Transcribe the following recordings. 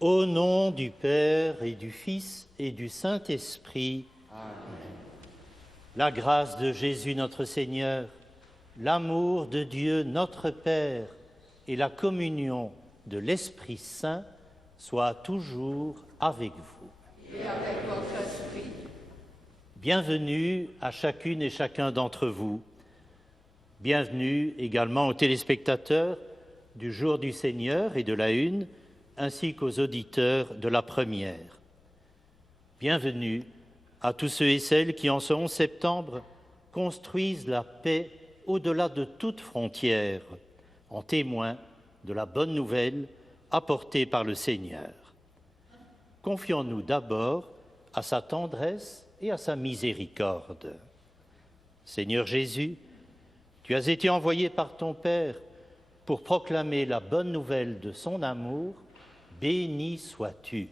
Au nom du Père et du Fils et du Saint-Esprit, Amen. La grâce de Jésus notre Seigneur, l'amour de Dieu notre Père et la communion de l'Esprit Saint soient toujours avec vous. Et avec votre esprit. Bienvenue à chacune et chacun d'entre vous. Bienvenue également aux téléspectateurs du Jour du Seigneur et de la Une, ainsi qu'aux auditeurs de la Première. Bienvenue à tous ceux et celles qui, en ce 11 septembre, construisent la paix au-delà de toute frontière, en témoin de la bonne nouvelle apportée par le Seigneur. Confions-nous d'abord à sa tendresse et à sa miséricorde. Seigneur Jésus, tu as été envoyé par ton Père pour proclamer la bonne nouvelle de son amour. Béni sois-tu.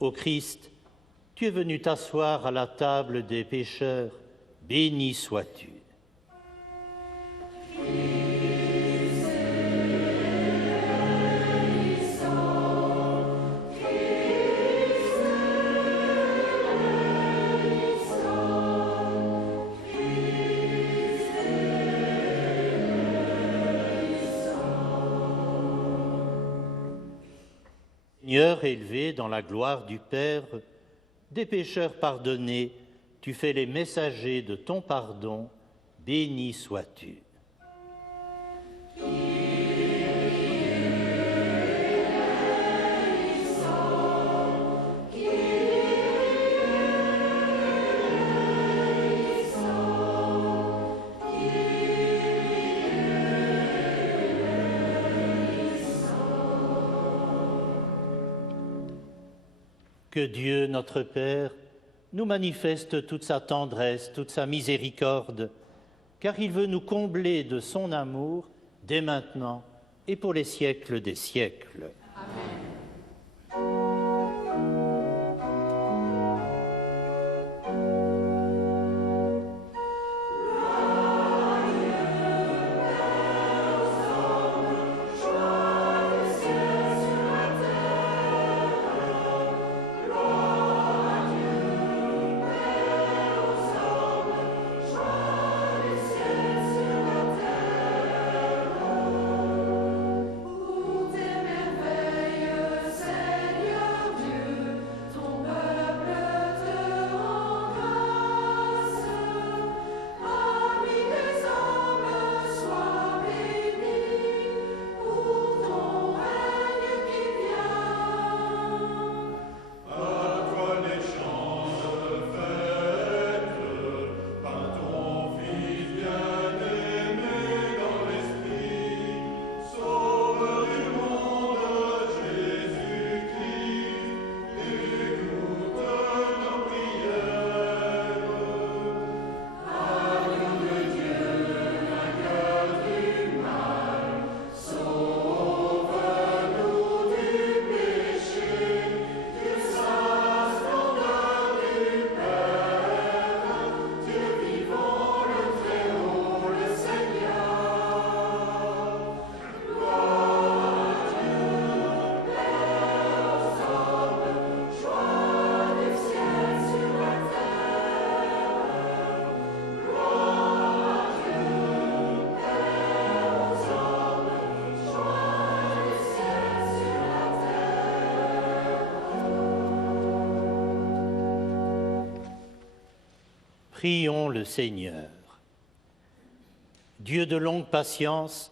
Ô Christ, tu es venu t'asseoir à la table des pécheurs, béni sois-tu. Seigneur élevé dans la gloire du Père, des pécheurs pardonnés, tu fais les messagers de ton pardon, béni sois-tu. Que Dieu, notre Père, nous manifeste toute sa tendresse, toute sa miséricorde, car il veut nous combler de son amour dès maintenant et pour les siècles des siècles. Amen. Prions le Seigneur. Dieu de longue patience,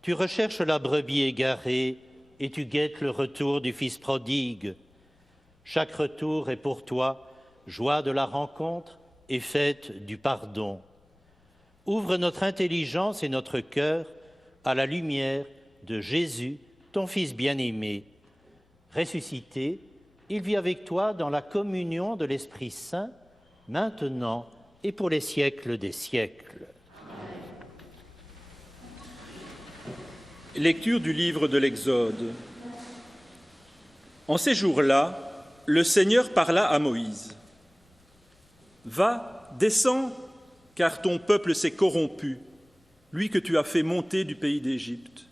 tu recherches la brebis égarée et tu guettes le retour du Fils prodigue. Chaque retour est pour toi joie de la rencontre et fête du pardon. Ouvre notre intelligence et notre cœur à la lumière de Jésus, ton Fils bien-aimé. Ressuscité, il vit avec toi dans la communion de l'Esprit Saint, maintenant et pour les siècles des siècles. Lecture du livre de l'Exode. En ces jours-là, le Seigneur parla à Moïse. « Va, descends, car ton peuple s'est corrompu, lui que tu as fait monter du pays d'Égypte.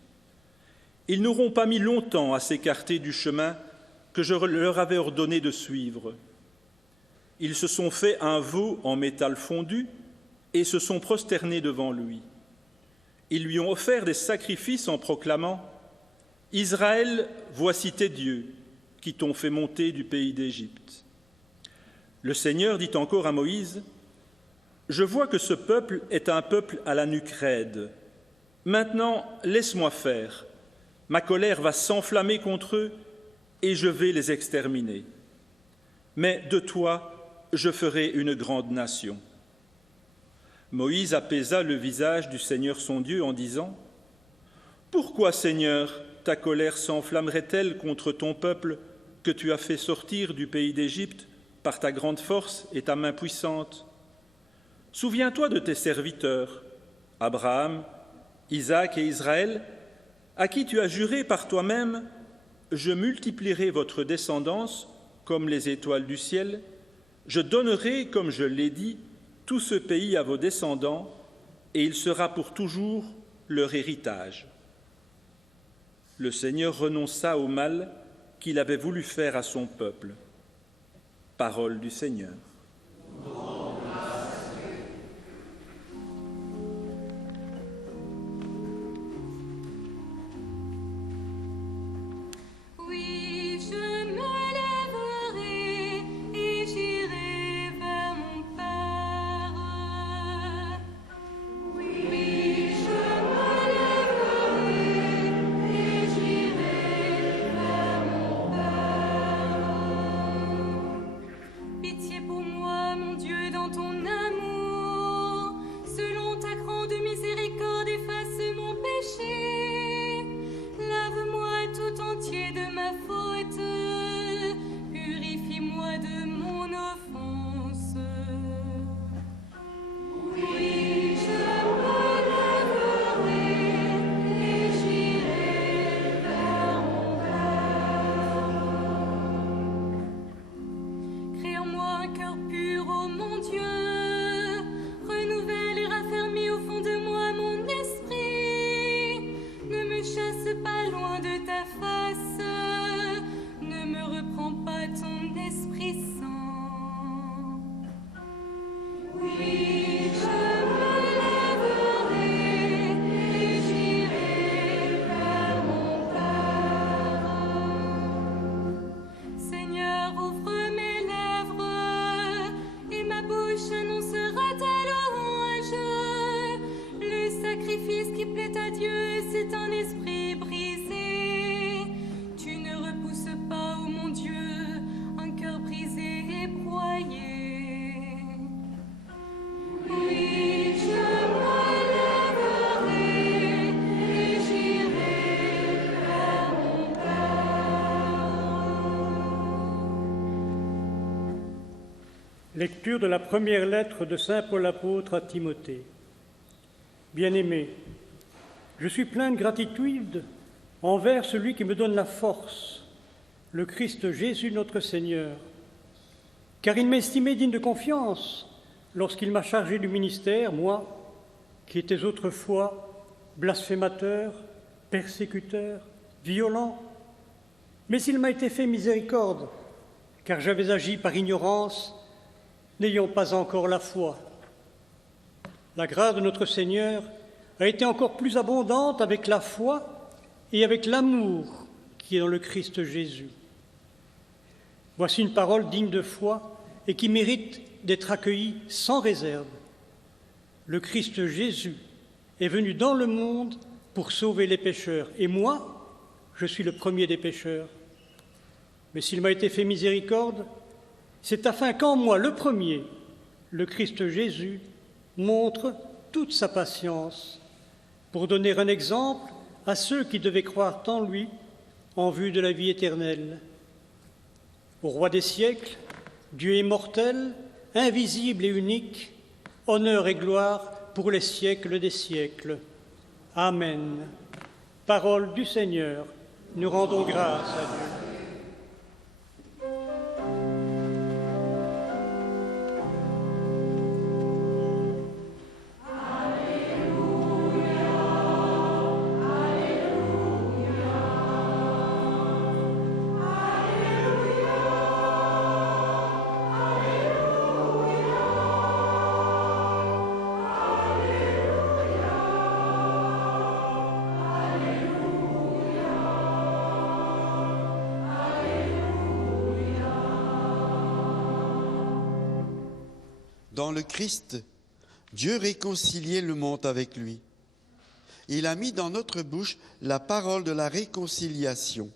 Ils n'auront pas mis longtemps à s'écarter du chemin que je leur avais ordonné de suivre. Ils se sont fait un veau en métal fondu et se sont prosternés devant lui. Ils lui ont offert des sacrifices en proclamant « Israël, voici tes dieux qui t'ont fait monter du pays d'Égypte. » Le Seigneur dit encore à Moïse « Je vois que ce peuple est un peuple à la nuque raide. Maintenant, laisse-moi faire. Ma colère va s'enflammer contre eux et je vais les exterminer. Mais de toi, je ferai une grande nation. » Moïse apaisa le visage du Seigneur son Dieu en disant « Pourquoi, Seigneur, ta colère s'enflammerait-elle contre ton peuple que tu as fait sortir du pays d'Égypte par ta grande force et ta main puissante? Souviens-toi de tes serviteurs, Abraham, Isaac et Israël, à qui tu as juré par toi-même « Je multiplierai votre descendance comme les étoiles du ciel, je donnerai, comme je l'ai dit, tout ce pays à vos descendants, et il sera pour toujours leur héritage. » Le Seigneur renonça au mal qu'il avait voulu faire à son peuple. Parole du Seigneur. Lecture de la première lettre de saint Paul apôtre à Timothée. Bien-aimé, je suis plein de gratitude envers celui qui me donne la force, le Christ Jésus notre Seigneur, car il m'a estimé digne de confiance lorsqu'il m'a chargé du ministère, moi, qui étais autrefois blasphémateur, persécuteur, violent, mais il m'a été fait miséricorde, car j'avais agi par ignorance, n'ayant pas encore la foi. La grâce de notre Seigneur a été encore plus abondante avec la foi et avec l'amour qui est dans le Christ Jésus. Voici une parole digne de foi et qui mérite d'être accueillie sans réserve. Le Christ Jésus est venu dans le monde pour sauver les pécheurs, et moi, je suis le premier des pécheurs. Mais s'il m'a été fait miséricorde, c'est afin qu'en moi, le premier, le Christ Jésus, montre toute sa patience pour donner un exemple à ceux qui devaient croire en lui en vue de la vie éternelle. Au roi des siècles, Dieu immortel invisible et unique, honneur et gloire pour les siècles des siècles. Amen. Parole du Seigneur, nous rendons grâce à Dieu. Dans le Christ, Dieu réconciliait le monde avec lui. Il a mis dans notre bouche la parole de la réconciliation.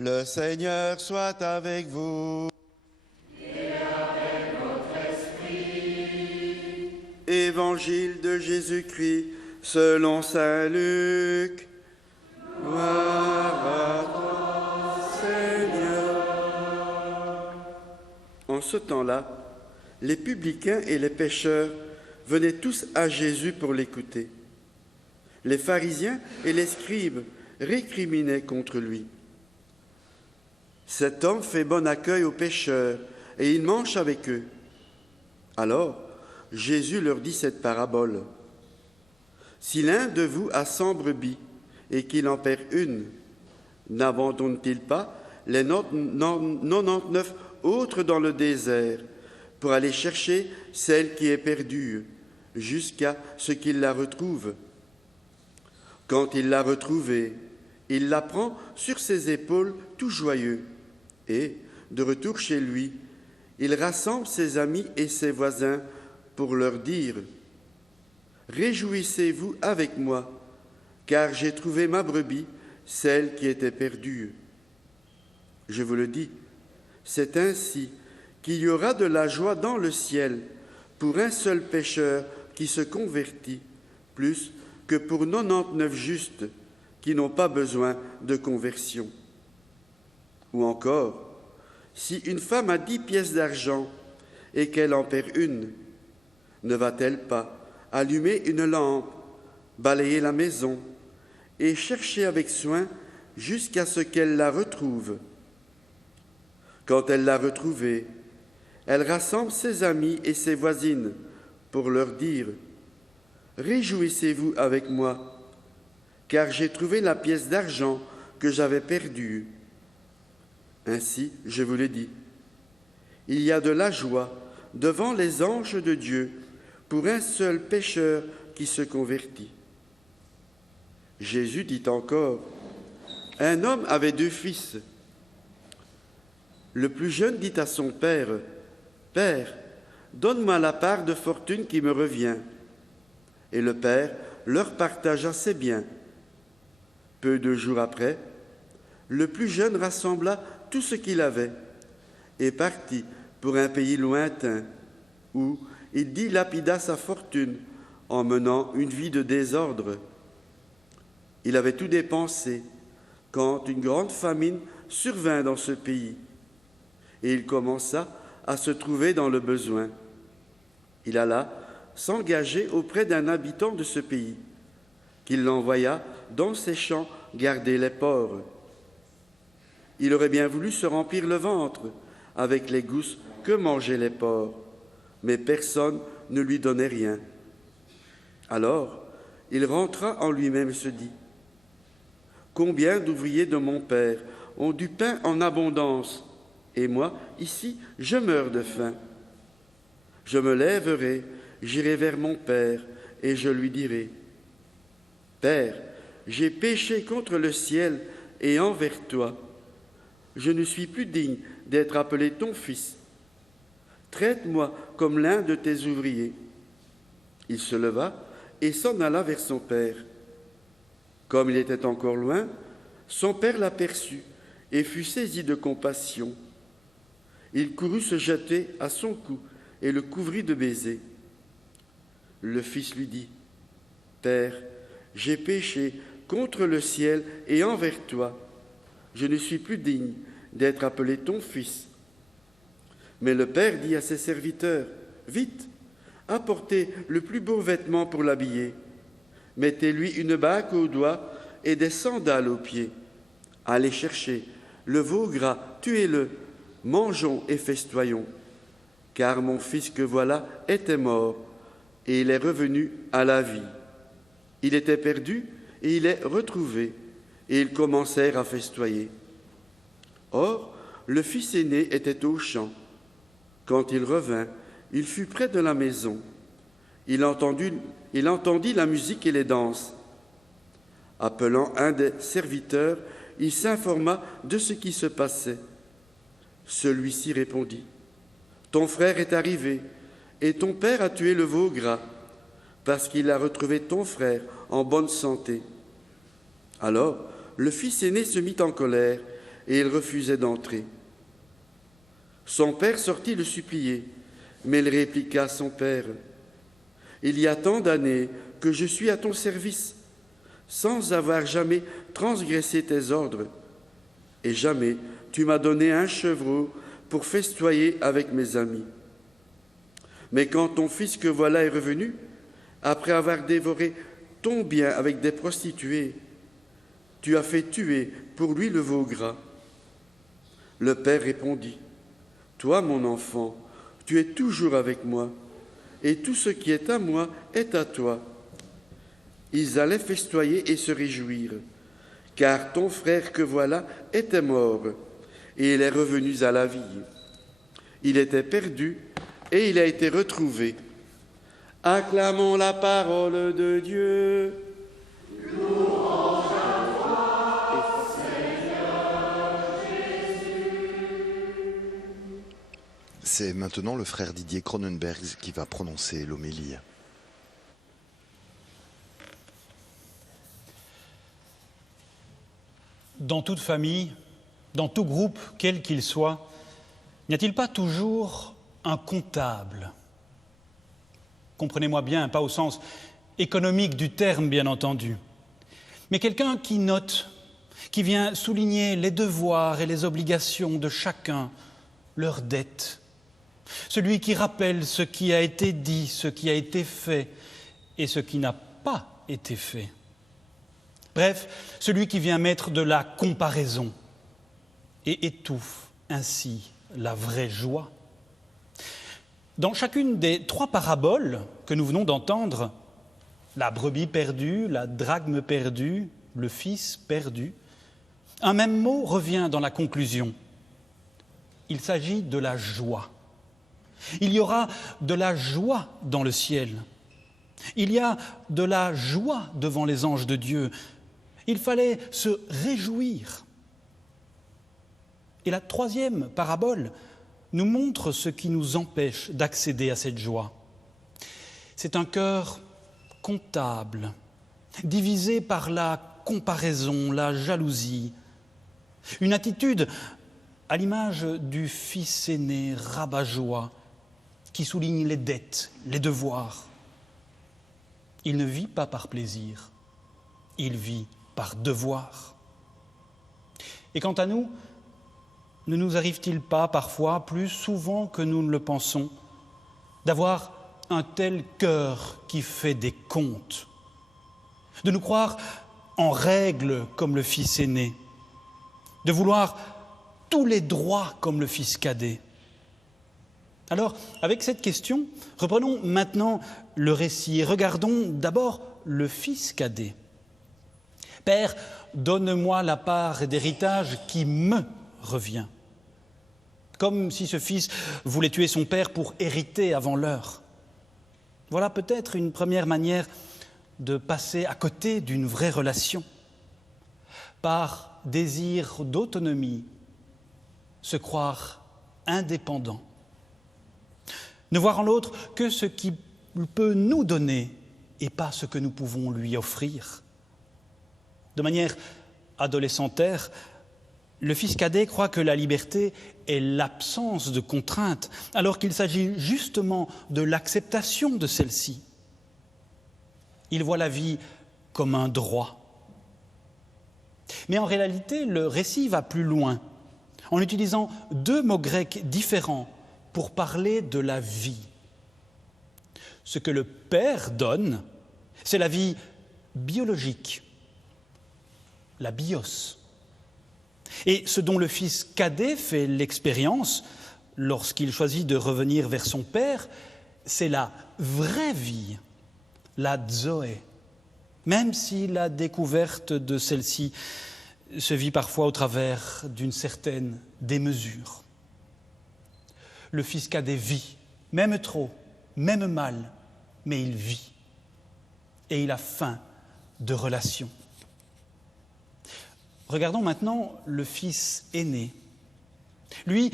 Le Seigneur soit avec vous. Et avec votre esprit. Évangile de Jésus-Christ selon saint Luc. Gloire à toi, Seigneur. En ce temps-là, les publicains et les pécheurs venaient tous à Jésus pour l'écouter. Les pharisiens et les scribes récriminaient contre lui. Cet homme fait bon accueil aux pécheurs et il mange avec eux. Alors, Jésus leur dit cette parabole. Si l'un de vous a 100 brebis et qu'il en perd une, n'abandonne-t-il pas les 99 autres dans le désert pour aller chercher celle qui est perdue jusqu'à ce qu'il la retrouve? Quand il l'a retrouvée, il la prend sur ses épaules tout joyeux. Et, de retour chez lui, il rassemble ses amis et ses voisins pour leur dire « Réjouissez-vous avec moi, car j'ai trouvé ma brebis, celle qui était perdue. » Je vous le dis, c'est ainsi qu'il y aura de la joie dans le ciel pour un seul pécheur qui se convertit, plus que pour 99 justes qui n'ont pas besoin de conversion. Ou encore, si une femme a 10 pièces d'argent et qu'elle en perd une, ne va-t-elle pas allumer une lampe, balayer la maison et chercher avec soin jusqu'à ce qu'elle la retrouve? Quand elle l'a retrouvée, elle rassemble ses amis et ses voisines pour leur dire « Réjouissez-vous avec moi, car j'ai trouvé la pièce d'argent que j'avais perdue. » Ainsi, je vous le dis, il y a de la joie devant les anges de Dieu pour un seul pécheur qui se convertit. Jésus dit encore, un homme avait 2 fils. Le plus jeune dit à son père, « Père, donne-moi la part de fortune qui me revient. » Et le père leur partagea ses biens. Peu de jours après, le plus jeune rassembla tout ce qu'il avait et partit pour un pays lointain où il dilapida sa fortune en menant une vie de désordre. Il avait tout dépensé quand une grande famine survint dans ce pays et il commença à se trouver dans le besoin. Il alla s'engager auprès d'un habitant de ce pays qui l'envoya dans ses champs garder les porcs. Il aurait bien voulu se remplir le ventre avec les gousses que mangeaient les porcs, mais personne ne lui donnait rien. Alors, il rentra en lui-même et se dit « Combien d'ouvriers de mon père ont du pain en abondance, et moi, ici, je meurs de faim. Je me lèverai, j'irai vers mon père, et je lui dirai « Père, j'ai péché contre le ciel et envers toi. Je ne suis plus digne d'être appelé ton fils. traite-moi comme l'un de tes ouvriers. » Il se leva et s'en alla vers son père. Comme il était encore loin, son père l'aperçut et fut saisi de compassion. Il courut se jeter à son cou et le couvrit de baisers. Le fils lui dit, « Père, j'ai péché contre le ciel et envers toi. Je ne suis plus digne d'être appelé ton fils. » Mais le père dit à ses serviteurs, « Vite, apportez le plus beau vêtement pour l'habiller. Mettez-lui une bague au doigt et des sandales aux pieds. Allez chercher le veau gras, tuez-le, mangeons et festoyons. Car mon fils que voilà était mort, et il est revenu à la vie. Il était perdu, et il est retrouvé. » Et ils commencèrent à festoyer. Or, le fils aîné était au champ. Quand il revint, il fut près de la maison. Il entendit la musique et les danses. Appelant un des serviteurs, il s'informa de ce qui se passait. Celui-ci répondit, « Ton frère est arrivé, et ton père a tué le veau gras, parce qu'il a retrouvé ton frère en bonne santé. » Alors, le fils aîné se mit en colère, et il refusait d'entrer. Son père sortit le supplier, mais il répliqua à son père, « Il y a tant d'années que je suis à ton service, sans avoir jamais transgressé tes ordres, et jamais tu m'as donné un chevreau pour festoyer avec mes amis. Mais quand ton fils que voilà est revenu, après avoir dévoré ton bien avec des prostituées, tu as fait tuer pour lui le veau gras. » Le père répondit, « Toi, mon enfant, tu es toujours avec moi, et tout ce qui est à moi est à toi. » Ils allaient festoyer et se réjouir, car ton frère que voilà était mort, et il est revenu à la vie. Il était perdu, et il a été retrouvé. Acclamons la parole de Dieu. Louange à toi, Seigneur Jésus. C'est maintenant le frère Didier Cronenberg qui va prononcer l'homélie. Dans toute famille, dans tout groupe, quel qu'il soit, n'y a-t-il pas toujours un comptable? Comprenez-moi bien, pas au sens économique du terme, bien entendu, mais quelqu'un qui note, qui vient souligner les devoirs et les obligations de chacun, leurs dettes. Celui qui rappelle ce qui a été dit, ce qui a été fait et ce qui n'a pas été fait. Bref, celui qui vient mettre de la comparaison et étouffe ainsi la vraie joie. Dans chacune des 3 paraboles que nous venons d'entendre, la brebis perdue, la drachme perdue, le fils perdu, un même mot revient dans la conclusion. Il s'agit de la joie. Il y aura de la joie dans le ciel. Il y a de la joie devant les anges de Dieu. Il fallait se réjouir. Et la 3e parabole nous montre ce qui nous empêche d'accéder à cette joie. C'est un cœur comptable, divisé par la comparaison, la jalousie. Une attitude à l'image du fils aîné rabat-joie qui souligne les dettes, les devoirs. Il ne vit pas par plaisir, il vit par devoir. Et quant à nous, ne nous arrive-t-il pas parfois, plus souvent que nous ne le pensons, d'avoir un tel cœur qui fait des comptes, de nous croire en règle comme le fils aîné, de vouloir tous les droits comme le fils cadet? Alors, avec cette question, reprenons maintenant le récit et regardons d'abord le fils cadet. « Père, donne-moi la part d'héritage qui me revient. » Comme si ce fils voulait tuer son père pour hériter avant l'heure. Voilà peut-être une première manière de passer à côté d'une vraie relation. Par désir d'autonomie, se croire indépendant. Ne voir en l'autre que ce qu'il peut nous donner et pas ce que nous pouvons lui offrir. De manière adolescentaire, le fils cadet croit que la liberté est l'absence de contraintes, alors qu'il s'agit justement de l'acceptation de celle-ci. Il voit la vie comme un droit. Mais en réalité, le récit va plus loin, en utilisant deux mots grecs différents pour parler de la vie. Ce que le Père donne, c'est la vie biologique, la bios. Et ce dont le fils cadet fait l'expérience lorsqu'il choisit de revenir vers son Père, c'est la vraie vie, la zoé, même si la découverte de celle-ci se vit parfois au travers d'une certaine démesure. Le fils cadet vit, même trop, même mal, mais il vit. Et il a faim de relation. Regardons maintenant le fils aîné. Lui,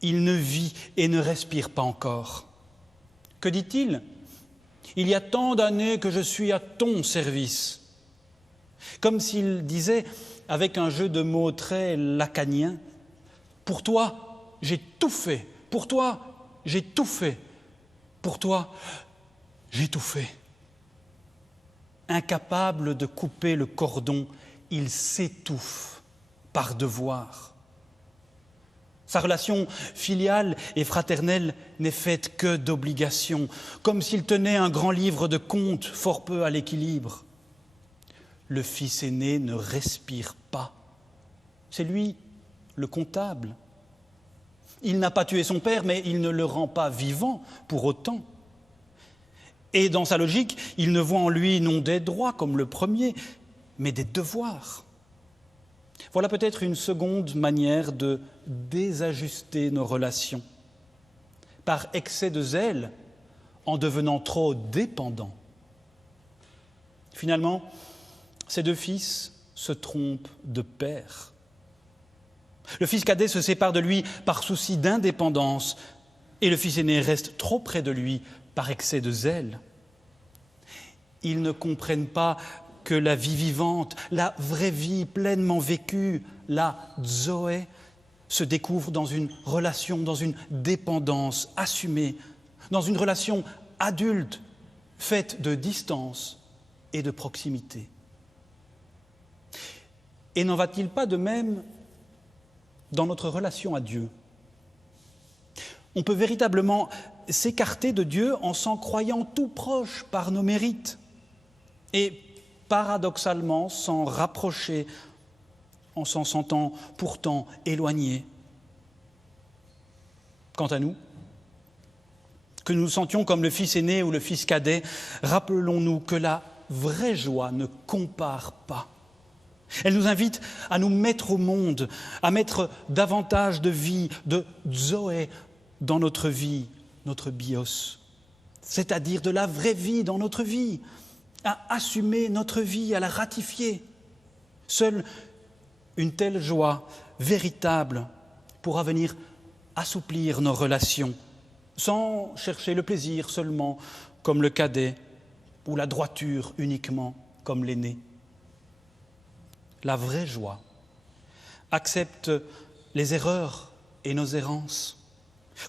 il ne vit et ne respire pas encore. Que dit-il ? Il y a tant d'années que je suis à ton service. Comme s'il disait, avec un jeu de mots très lacanien, « Pour toi, j'ai tout fait. Pour toi, j'ai tout fait. Pour toi, j'ai tout fait. » Incapable de couper le cordon, il s'étouffe par devoir. Sa relation filiale et fraternelle n'est faite que d'obligations, comme s'il tenait un grand livre de comptes fort peu à l'équilibre. Le fils aîné ne respire pas. C'est lui, le comptable. Il n'a pas tué son père, mais il ne le rend pas vivant pour autant. Et dans sa logique, il ne voit en lui non des droits comme le premier, mais des devoirs. Voilà peut-être une seconde manière de désajuster nos relations, par excès de zèle, en devenant trop dépendants. Finalement, ces deux fils se trompent de père. Le fils cadet se sépare de lui par souci d'indépendance, et le fils aîné reste trop près de lui par excès de zèle. Ils ne comprennent pas que la vie vivante, la vraie vie pleinement vécue, la zoé, se découvre dans une relation, dans une dépendance assumée, dans une relation adulte, faite de distance et de proximité. Et n'en va-t-il pas de même dans notre relation à Dieu ? On peut véritablement s'écarter de Dieu en s'en croyant tout proche par nos mérites et paradoxalement s'en rapprocher en s'en sentant pourtant éloigné. Quant à nous, que nous nous sentions comme le fils aîné ou le fils cadet, rappelons-nous que la vraie joie ne compare pas. Elle nous invite à nous mettre au monde, à mettre davantage de vie, de zoé dans notre vie, notre bios, c'est-à-dire de la vraie vie dans notre vie, à assumer notre vie, à la ratifier. Seule une telle joie véritable pourra venir assouplir nos relations, sans chercher le plaisir seulement comme le cadet ou la droiture uniquement comme l'aîné. La vraie joie accepte les erreurs et nos errances,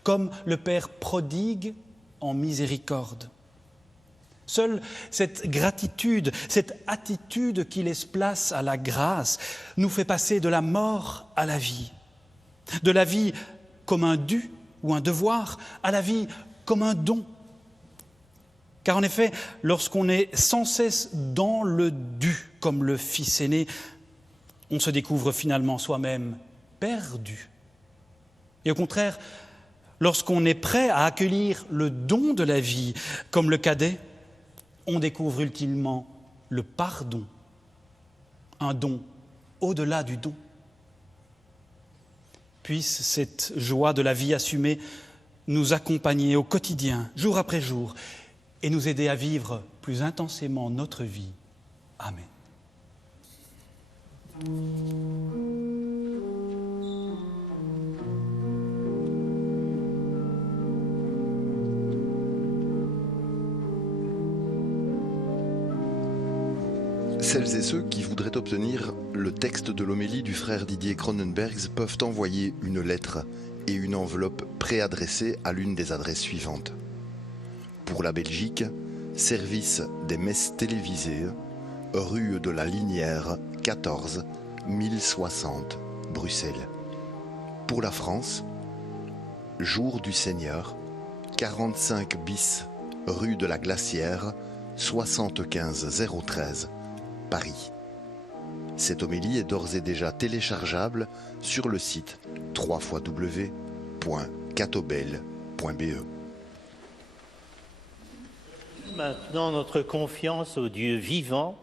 comme le Père prodigue en miséricorde. Seule cette gratitude, cette attitude qui laisse place à la grâce, nous fait passer de la mort à la vie comme un dû ou un devoir, à la vie comme un don. Car en effet, lorsqu'on est sans cesse dans le dû, comme le fils aîné, on se découvre finalement soi-même perdu. Et au contraire, lorsqu'on est prêt à accueillir le don de la vie, comme le cadet, on découvre ultimement le pardon, un don au-delà du don. Puisse cette joie de la vie assumée nous accompagner au quotidien, jour après jour, et nous aider à vivre plus intensément notre vie. Amen. Celles et ceux qui voudraient obtenir le texte de l'homélie du frère Didier Cronenbergs peuvent envoyer une lettre et une enveloppe préadressée à l'une des adresses suivantes. Pour la Belgique, service des messes télévisées, rue de la Linière, 14, 1060, Bruxelles. Pour la France, Jour du Seigneur, 45 bis, rue de la Glacière, 75 013, Paris. Cette homélie est d'ores et déjà téléchargeable sur le site www.catobel.be. Maintenant notre confiance au Dieu vivant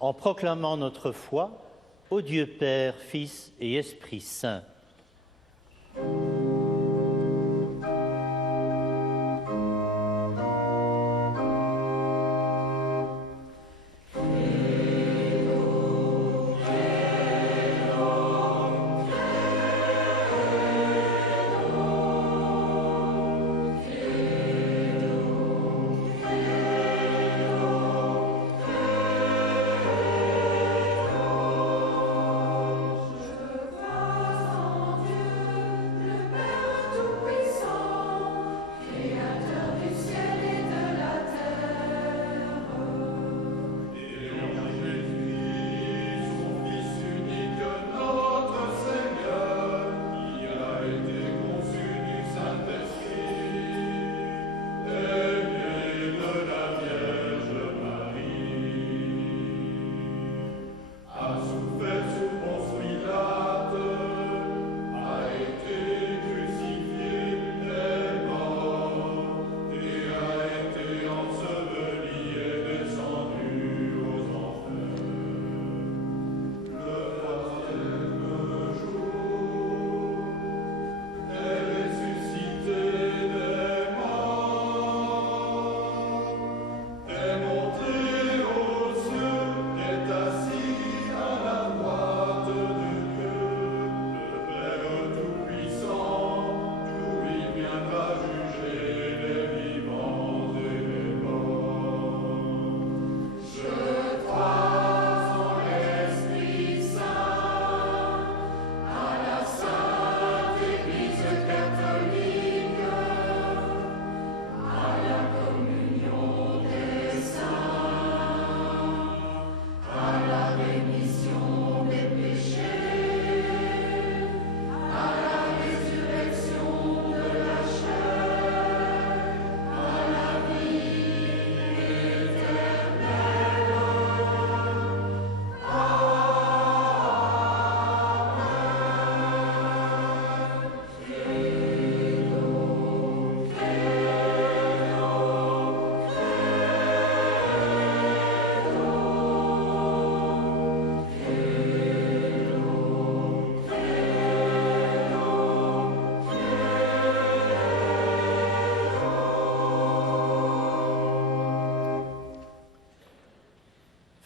en proclamant notre foi au Dieu Père, Fils et Esprit Saint.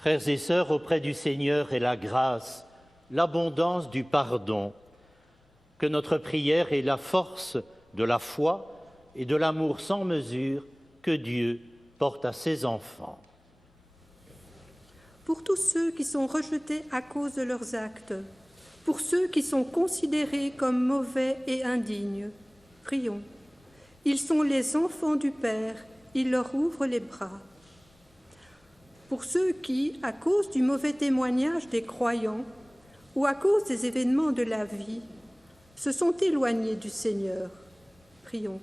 Frères et sœurs, auprès du Seigneur est la grâce, l'abondance du pardon. Que notre prière ait la force de la foi et de l'amour sans mesure que Dieu porte à ses enfants. Pour tous ceux qui sont rejetés à cause de leurs actes, pour ceux qui sont considérés comme mauvais et indignes, prions. Ils sont les enfants du Père, il leur ouvre les bras. Pour ceux qui, à cause du mauvais témoignage des croyants ou à cause des événements de la vie, se sont éloignés du Seigneur, prions.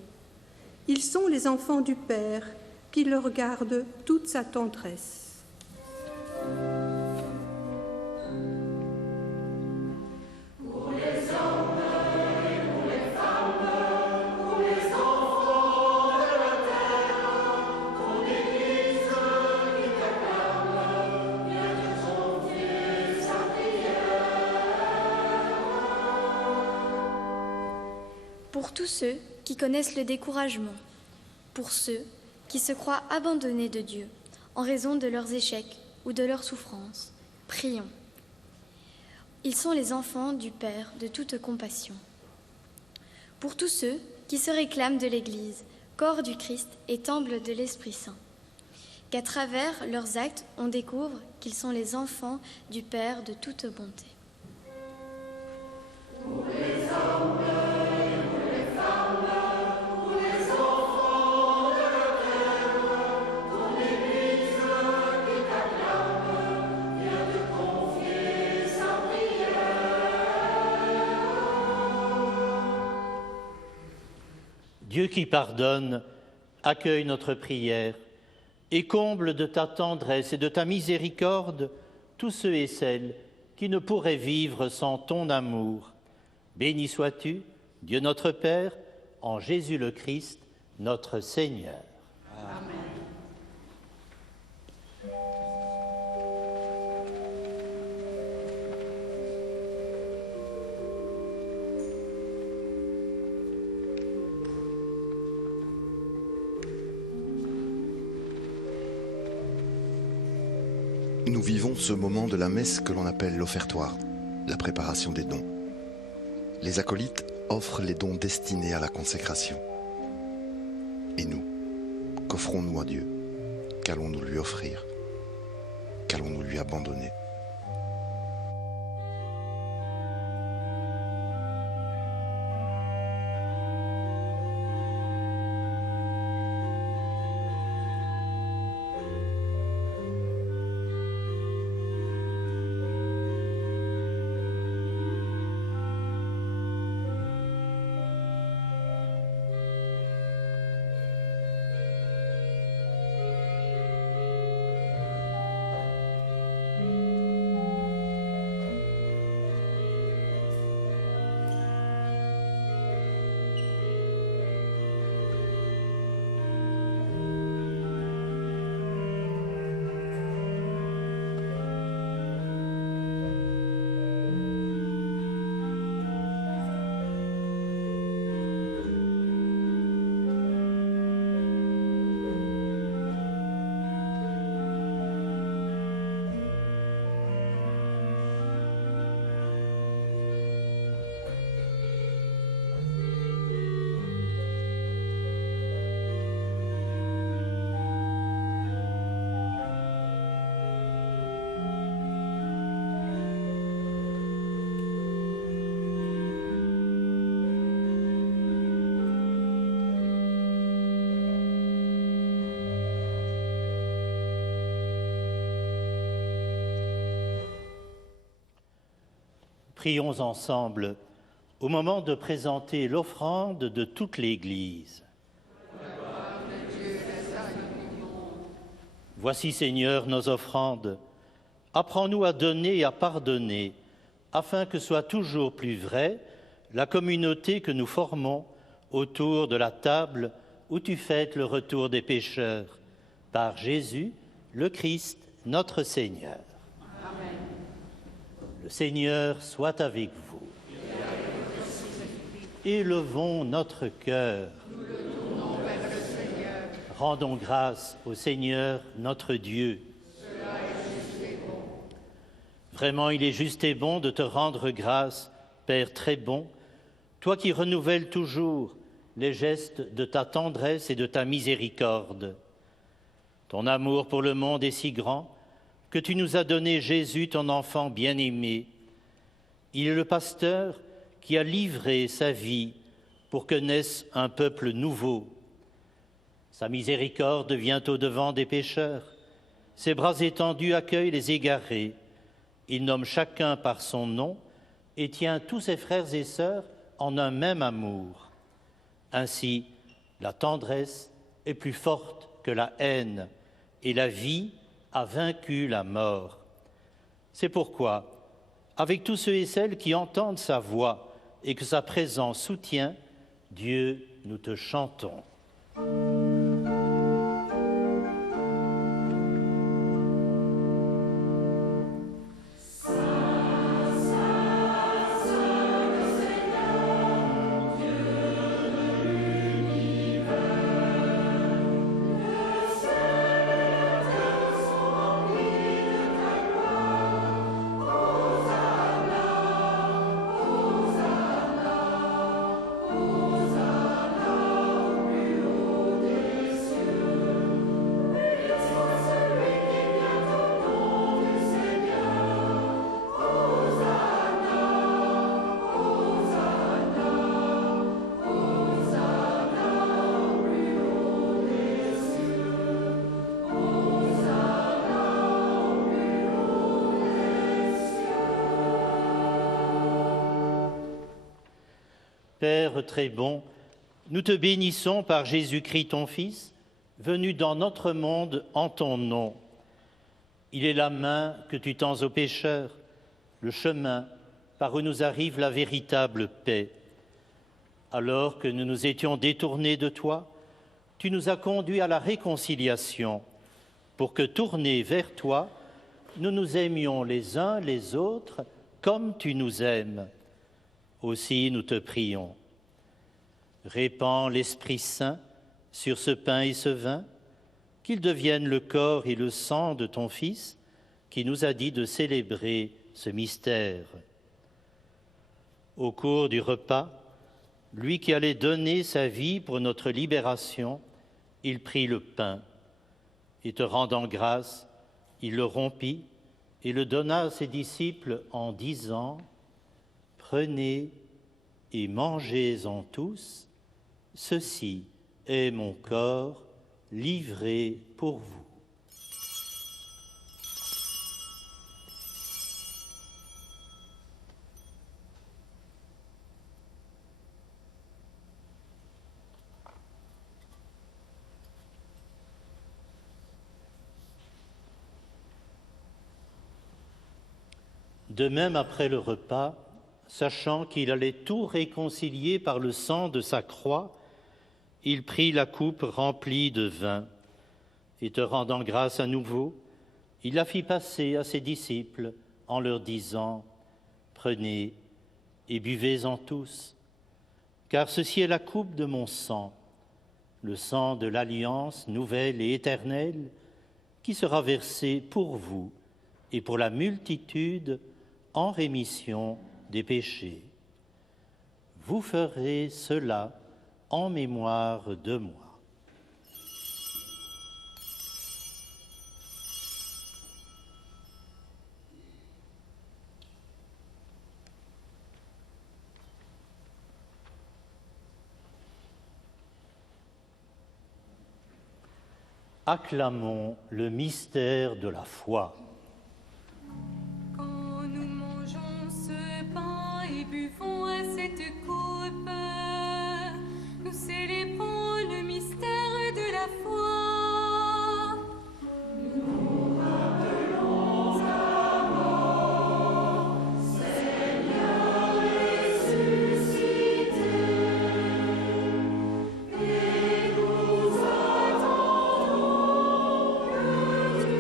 Ils sont les enfants du Père qui leur garde toute sa tendresse. Pour les hommes et pour les femmes, pour les enfants de la terre, ton Église qui t'acclame, viens te confier sa prière. Pour tous ceux qui connaissent le découragement, pour ceux qui se croient abandonnés de Dieu en raison de leurs échecs ou de leurs souffrances, prions. Ils sont les enfants du Père de toute compassion. Pour tous ceux qui se réclament de l'Église, corps du Christ et temple de l'Esprit Saint, qu'à travers leurs actes, on découvre qu'ils sont les enfants du Père de toute bonté. Pour les hommes et pour les femmes, pour les enfants de la terre, ton Église qui t'acclame, viens te confier sa prière. Dieu qui pardonne, accueille notre prière et comble de ta tendresse et de ta miséricorde tous ceux et celles qui ne pourraient vivre sans ton amour. Béni sois-tu, Dieu notre Père, en Jésus le Christ, notre Seigneur. Amen. Nous vivons ce moment de la messe que l'on appelle l'offertoire, la préparation des dons. Les acolytes offrent les dons destinés à la consécration. Et nous, qu'offrons-nous à Dieu? Qu'allons-nous lui offrir? Qu'allons-nous lui abandonner? Prions ensemble au moment de présenter l'offrande de toute l'Église. Voici, Seigneur, nos offrandes. Apprends-nous à donner et à pardonner, afin que soit toujours plus vraie la communauté que nous formons autour de la table où tu fêtes le retour des pécheurs, par Jésus, le Christ, notre Seigneur. Amen. Le Seigneur soit avec vous. Élevons notre cœur. Nous le tournons vers le Seigneur. Rendons grâce au Seigneur, notre Dieu. Cela est juste et bon. Vraiment, il est juste et bon de te rendre grâce, Père très bon, toi qui renouvelles toujours les gestes de ta tendresse et de ta miséricorde. Ton amour pour le monde est si grand que tu nous as donné Jésus, ton enfant bien-aimé. Il est le pasteur qui a livré sa vie pour que naisse un peuple nouveau. Sa miséricorde vient au-devant des pécheurs. Ses bras étendus accueillent les égarés. Il nomme chacun par son nom et tient tous ses frères et sœurs en un même amour. Ainsi, la tendresse est plus forte que la haine et la vie a vaincu la mort. C'est pourquoi, avec tous ceux et celles qui entendent sa voix et que sa présence soutient, Dieu, nous te chantons. Père très bon, nous te bénissons par Jésus-Christ ton Fils, venu dans notre monde en ton nom. Il est la main que tu tends aux pécheurs, le chemin par où nous arrive la véritable paix. Alors que nous nous étions détournés de toi, tu nous as conduits à la réconciliation, pour que, tournés vers toi, nous nous aimions les uns les autres comme tu nous aimes. Aussi nous te prions. Répands l'Esprit Saint sur ce pain et ce vin, qu'ils deviennent le corps et le sang de ton Fils, qui nous a dit de célébrer ce mystère. Au cours du repas, lui qui allait donner sa vie pour notre libération, il prit le pain et, te rendant grâce, il le rompit et le donna à ses disciples en disant : « Prenez et mangez-en tous, ceci est mon corps livré pour vous. » De même, après le repas, sachant qu'il allait tout réconcilier par le sang de sa croix, il prit la coupe remplie de vin et, te rendant grâce à nouveau, il la fit passer à ses disciples en leur disant : « Prenez et buvez-en tous, car ceci est la coupe de mon sang, le sang de l'alliance nouvelle et éternelle, qui sera versé pour vous et pour la multitude en rémission des péchés. Vous ferez cela en mémoire de moi. » Acclamons le mystère de la foi. Quand nous mangeons ce pain et buvons à cette coupe, nous célébrons le mystère de la foi. Nous rappelons ta mort, Seigneur ressuscité, et nous attendons que tu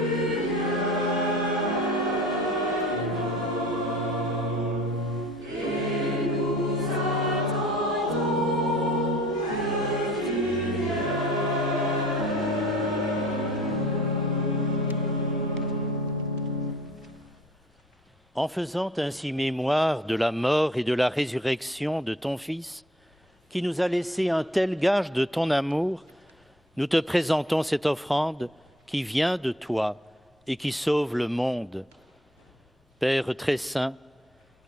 En faisant ainsi mémoire de la mort et de la résurrection de ton Fils, qui nous a laissé un tel gage de ton amour, nous te présentons cette offrande qui vient de toi et qui sauve le monde. Père très saint,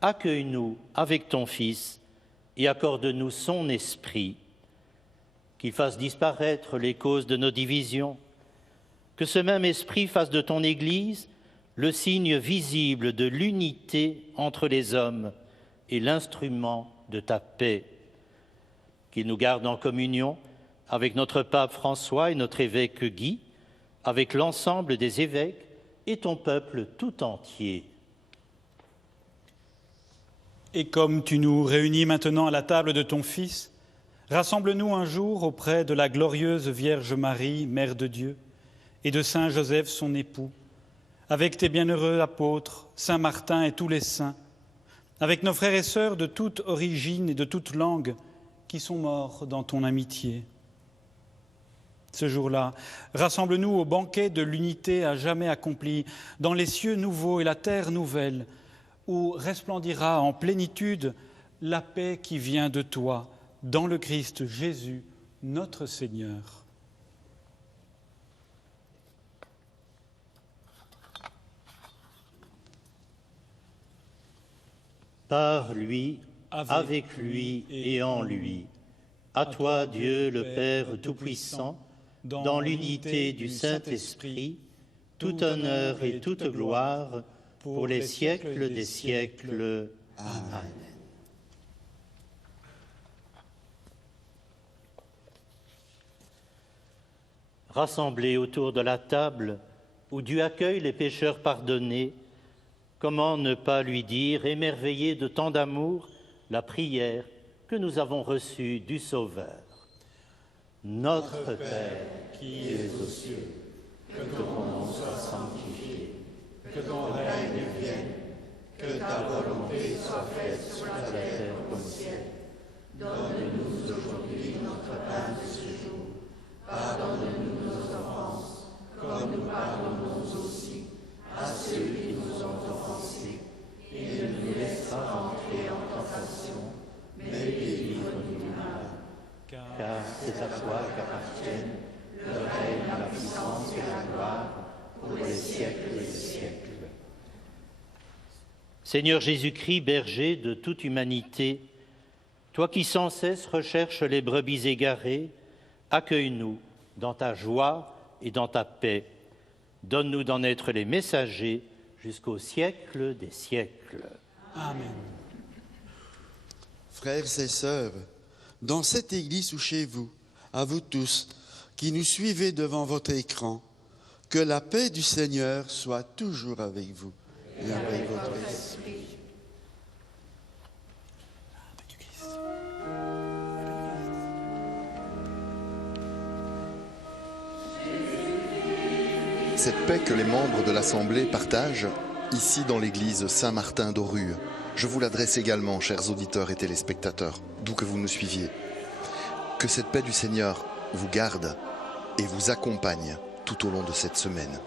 accueille-nous avec ton Fils et accorde-nous son esprit, qu'il fasse disparaître les causes de nos divisions, que ce même esprit fasse de ton Église le signe visible de l'unité entre les hommes et l'instrument de ta paix. Qu'il nous garde en communion avec notre pape François et notre évêque Guy, avec l'ensemble des évêques et ton peuple tout entier. Et comme tu nous réunis maintenant à la table de ton Fils, rassemble-nous un jour auprès de la glorieuse Vierge Marie, Mère de Dieu, et de Saint Joseph, son époux, avec tes bienheureux apôtres, Saint Martin et tous les saints, avec nos frères et sœurs de toute origine et de toute langue qui sont morts dans ton amitié. Ce jour-là, rassemble-nous au banquet de l'unité à jamais accomplie, dans les cieux nouveaux et la terre nouvelle, où resplendira en plénitude la paix qui vient de toi, dans le Christ Jésus, notre Seigneur. Par lui, avec lui et en lui, à toi Dieu le Père Tout-Puissant, dans l'unité du Saint-Esprit, tout honneur et toute gloire pour les siècles des siècles. Amen. rassemblés autour de la table où Dieu accueille les pécheurs pardonnés, comment ne pas lui dire, émerveillé de tant d'amour, la prière que nous avons reçue du Sauveur. Notre Père, qui es aux cieux, que ton nom soit sanctifié, que ton règne vienne, que ta volonté soit faite sur la terre comme au ciel. Donne-nous aujourd'hui notre pain de ce jour. Pardonne-nous nos offenses, comme nous pardonnons aussi à ceux qui nous ont offensés. Et ne nous laisse pas entrer en tentation, mais délivre-nous du mal. Car c'est à toi qu'appartiennent le règne, la puissance et la gloire pour les siècles des siècles. Seigneur Jésus-Christ, berger de toute humanité, toi qui sans cesse recherches les brebis égarées, accueille-nous dans ta joie et dans ta paix. Donne-nous d'en être les messagers jusqu'au siècle des siècles. Amen. Frères et sœurs, dans cette église ou chez vous, à vous tous qui nous suivez devant votre écran, que la paix du Seigneur soit toujours avec vous et avec votre esprit. Cette paix que les membres de l'Assemblée partagent, ici dans l'église Saint-Martin d'Orue, je vous l'adresse également, chers auditeurs et téléspectateurs, d'où que vous nous suiviez. Que cette paix du Seigneur vous garde et vous accompagne tout au long de cette semaine.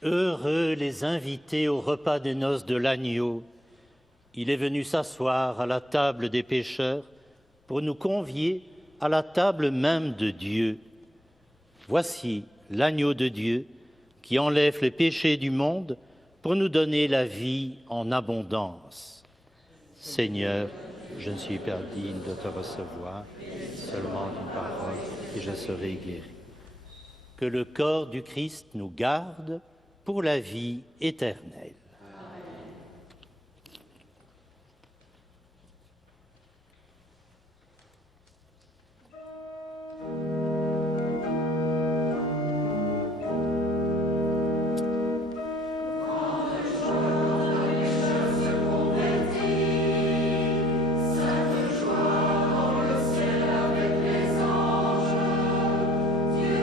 Heureux les invités au repas des noces de l'agneau. Il est venu s'asseoir à la table des pécheurs pour nous convier à la table même de Dieu. Voici l'agneau de Dieu qui enlève les péchés du monde pour nous donner la vie en abondance. Seigneur, je ne suis pas digne de te recevoir, seulement une parole et je serai guéri. Que le corps du Christ nous garde pour la vie éternelle.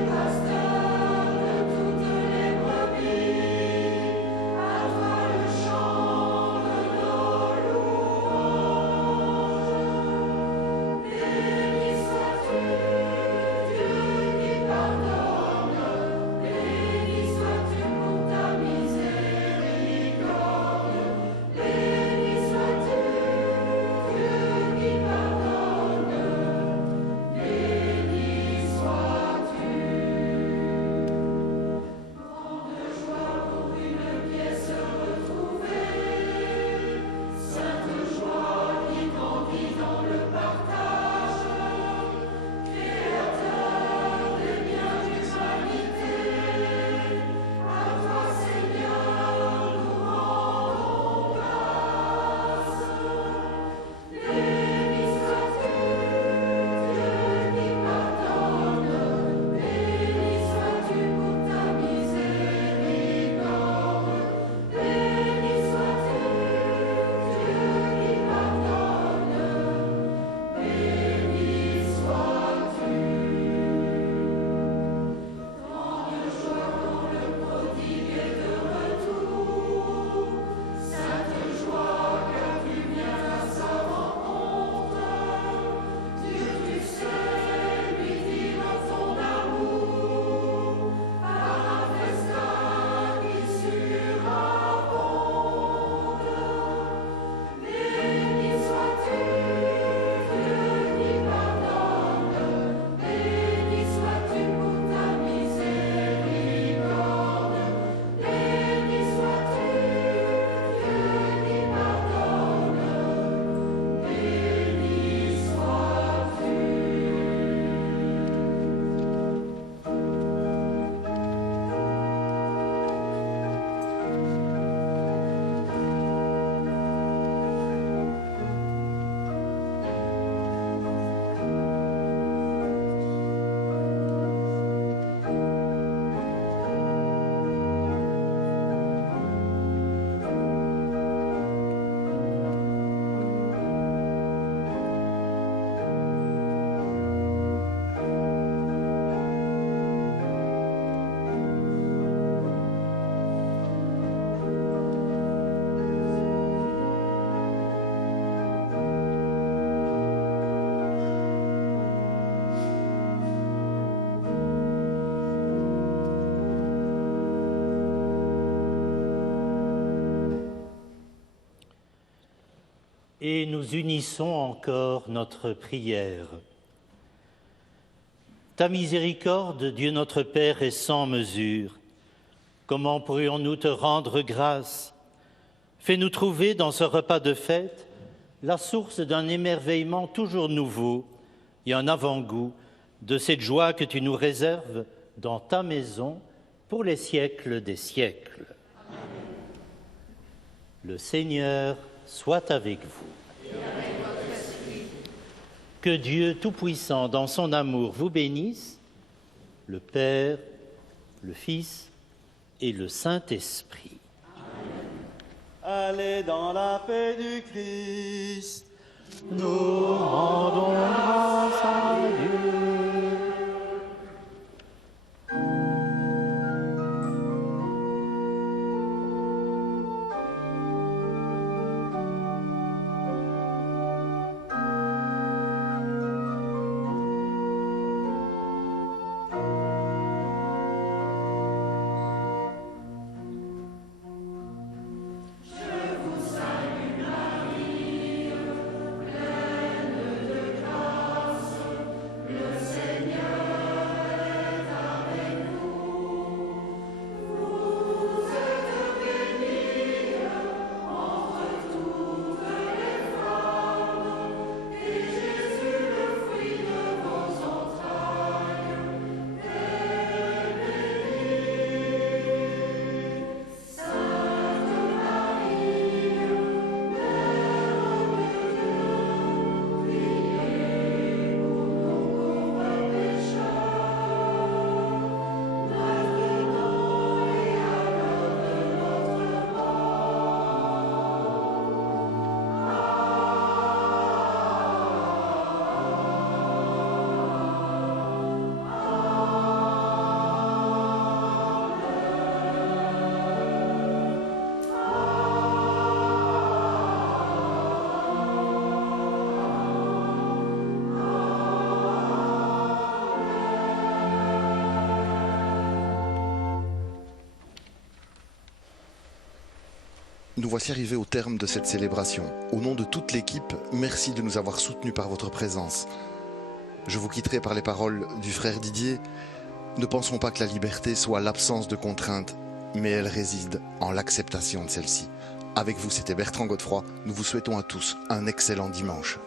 Pasteur de toutes les brebis, à toi et nous unissons encore notre prière. Ta miséricorde, Dieu notre Père, est sans mesure. Comment pourrions-nous te rendre grâce? Fais-nous trouver dans ce repas de fête la source d'un émerveillement toujours nouveau et un avant-goût de cette joie que tu nous réserves dans ta maison pour les siècles des siècles. Amen. Le Seigneur soit avec vous. Et avec votre esprit. Que Dieu Tout-Puissant, dans son amour, vous bénisse, le Père, le Fils et le Saint-Esprit. Allez dans la paix du Christ. Nous rendons grâce à Dieu. Nous voici arrivés au terme de cette célébration. Au nom de toute l'équipe, merci de nous avoir soutenus par votre présence. Je vous quitterai par les paroles du frère Didier. Ne pensons pas que la liberté soit l'absence de contraintes, mais elle réside en l'acceptation de celle-ci. Avec vous, c'était Bertrand Godefroy. Nous vous souhaitons à tous un excellent dimanche.